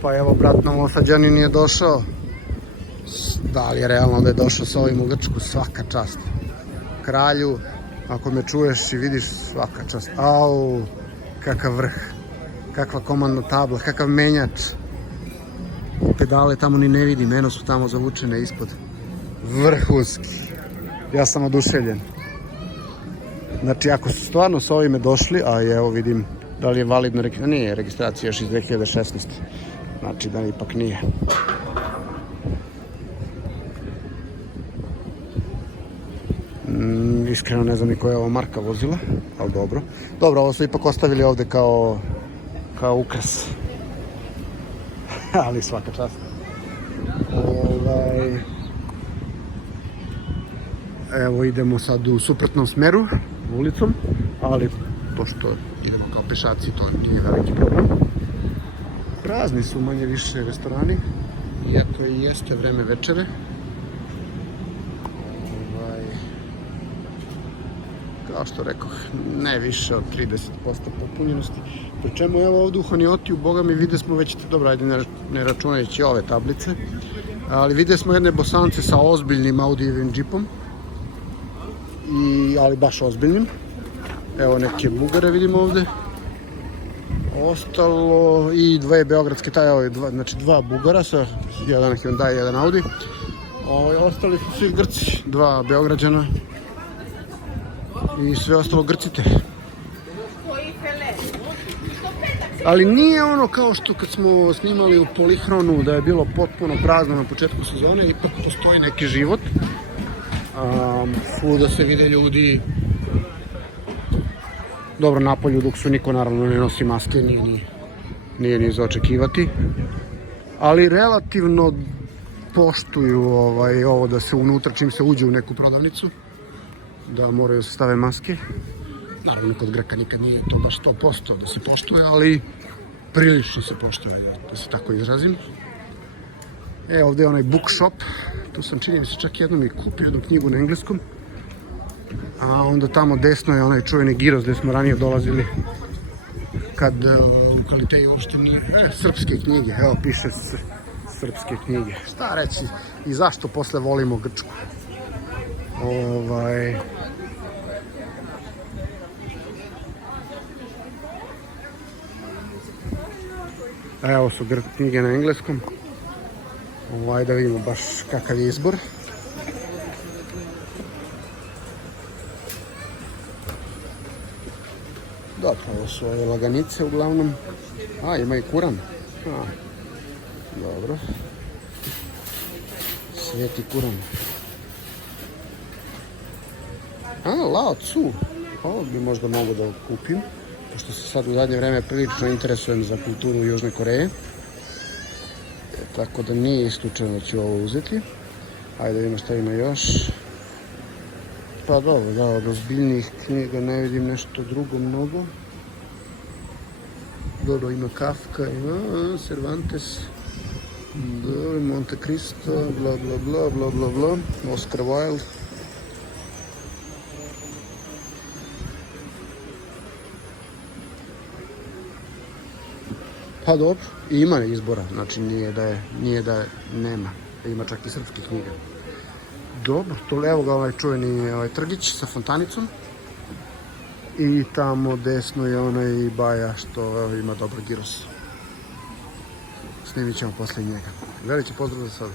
Pa evo, brat nam Osađanin je došao. Da li je realno da je došao sa ovim u Grčku? Svaka čast. Kralju, ako me čuješ i vidiš, svaka čast. Au, kakav vrh. Kakva komandna tabla, kakav menjač. Pedale tamo ni ne vidim, eno su tamo zavučene ispod. Vrhunski. Ja sam oduševljen. Znači, ako su stvarno s ovime došli, a evo vidim da li je validna registracija, nije registracija još iz 2016. Znači da ipak nije. Iskreno ne znam ni koja je ova marka vozila, ali dobro. Dobro, ovo su ipak ostavili ovde kao ukras. Ali svaka čast. Evo idemo sad u suprotnom smeru, ulicom, ali pošto idemo kao pešaci, to nije veliki problem. Prazni su manje više restorani, iako i jeste vreme večere. Kao što rekoh, ne više od 30% popunjenosti. Pri čemu evo ovdje u Haniotiju, boga mi vide smo već, dobro, ajde ne računajući ove tablice, ali vide smo jedne Bosance sa ozbiljnim Audijevim džipom, ali baš ozbiljnim. Evo neke Bugare vidimo ovdje. Ostalo i dve beogradske, znači dva Bugara, jedan Hyundai, jedan Audi. Ostali su svi Grci, dva Beograđana i sve ostalo Grcite. Ali nije ono kao što kad smo snimali u Polihronu da je bilo potpuno prazno na početku sezone, ipak postoji neki život. Svuda se vide ljudi. Dobro, napolju dok su niko naravno ne nosi maske, nije ni za očekivati. Ali relativno poštuju ovo da se unutra, čim se uđe u neku prodavnicu, da moraju da se stave maske. Naravno, kod Greka nikad nije to baš 100% da se poštuje, ali prilično se poštuje, da se tako izrazim. Ovdje je onaj bookshop, tu sam čini mi se čak jednom i kupio jednu knjigu na engleskom. A onda tamo desno je onaj čuveni Giros gdje smo ranije dolazili kad u Kaliteji uopšte nije, srpske knjige, evo piše srpske knjige. Šta reći i zašto posle volimo Grčku? Evo su knjige na engleskom. Da vidimo baš kakav je izbor. Dobro, ovo su ove laganice uglavnom. Ima i Kuran. Dobro. Sveti Kuran. Lao Tzu. Ovo bi možda mogo da kupim, pošto se sad u zadnje vreme prilično interesujem za kulturu Južne Koreje. Tako da nije isključeno da ću ovo uzeti. Ajde da vidimo šta ima još. Pa dobro, da, od ozbiljnijih knjiga ne vidim nešto drugo mnogo. Dobro, ima Kafka, ima Cervantes, Monte Cristo, bla bla bla bla bla bla, Oscar Wilde. Pa dobro, ima izbora, znači nije da nema, ima čak i srpskih knjiga. Dobro, to evo ga ovaj čuveni trgić sa fontanicom. I tamo desno je onaj Baja što ima dobar giros. Snimit ćemo posle njega. Veliki pozdrav za sada.